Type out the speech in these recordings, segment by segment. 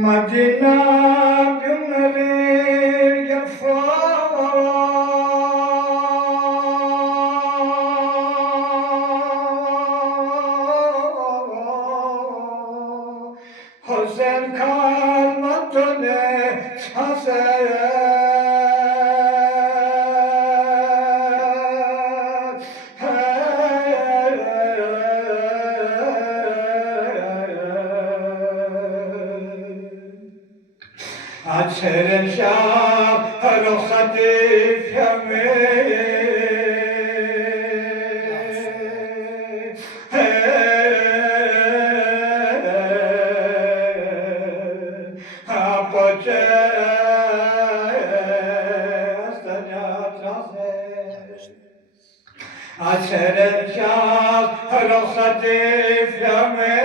Madina günleri geçer, Hüseyin kalmadı ne çare. Açarım şah ruhsatı femi Açarım şah ruhsatı femi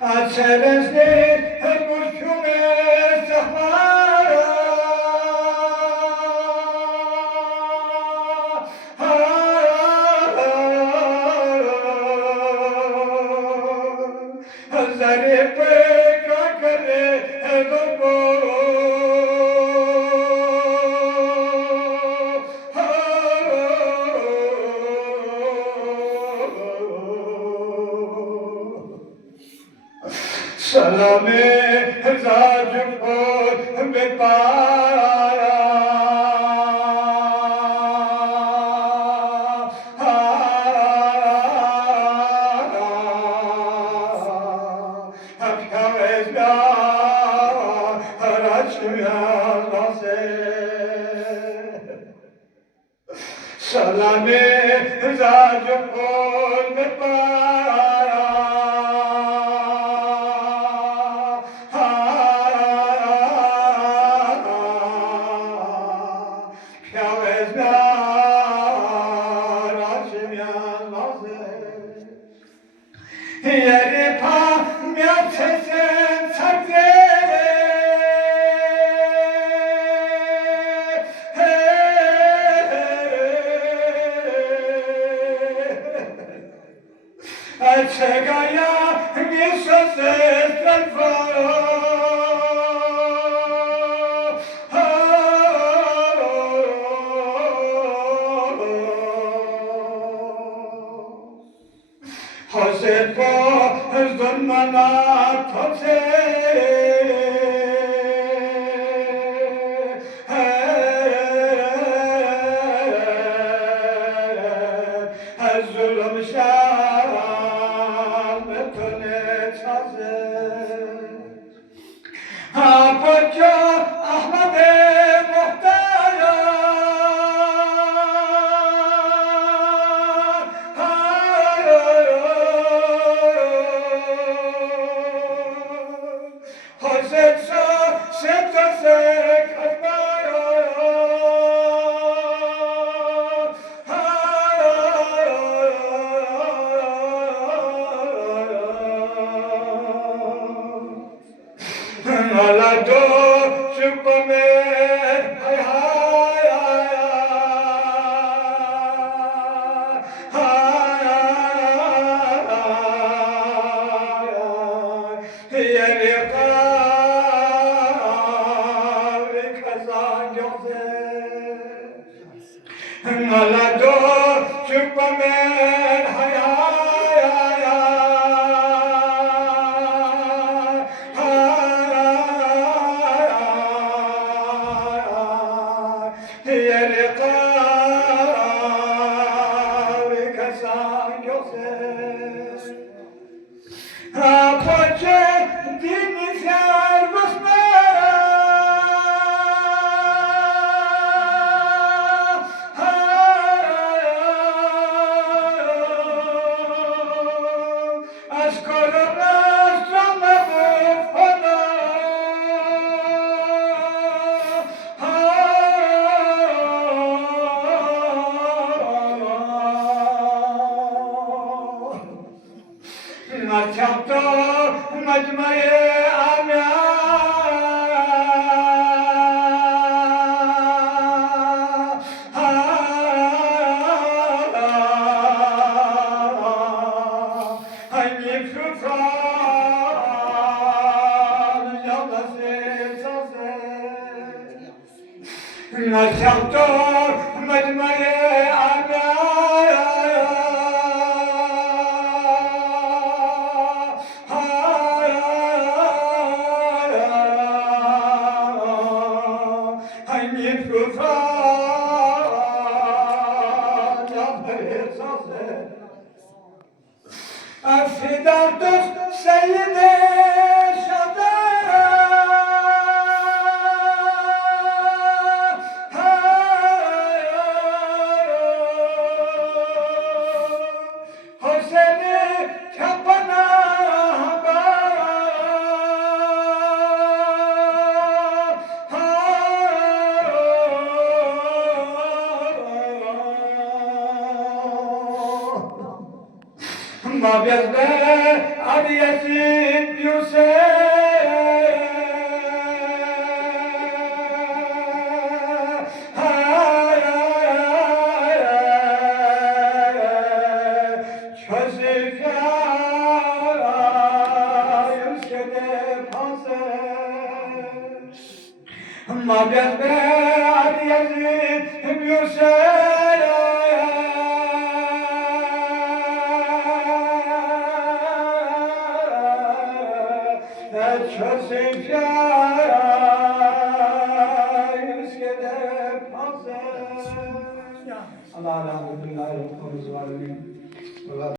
Açarızdır mülküme sahara Zarif kakare rubu Salame zacım bepara Salame zacım bepara Yeri pamya sesin saklı Açegaya nisoses telfo Hazrepo zulmana tose Zulüm şahmetine çaze Paça Ahmet-i Muhtara Hazret Şah Şemsese Katmara Alado Şüpheme Hay hay hay Yeri kavri kazan göze Alado Şüpheme Hay hay Yeri kavri kazan göze Paça deniz yer basmaya نشاطر مجمع آنا فداك سيدي ما بيزبه أبي يزيد ما بيزبه أبي يزيد Allah razı olsun.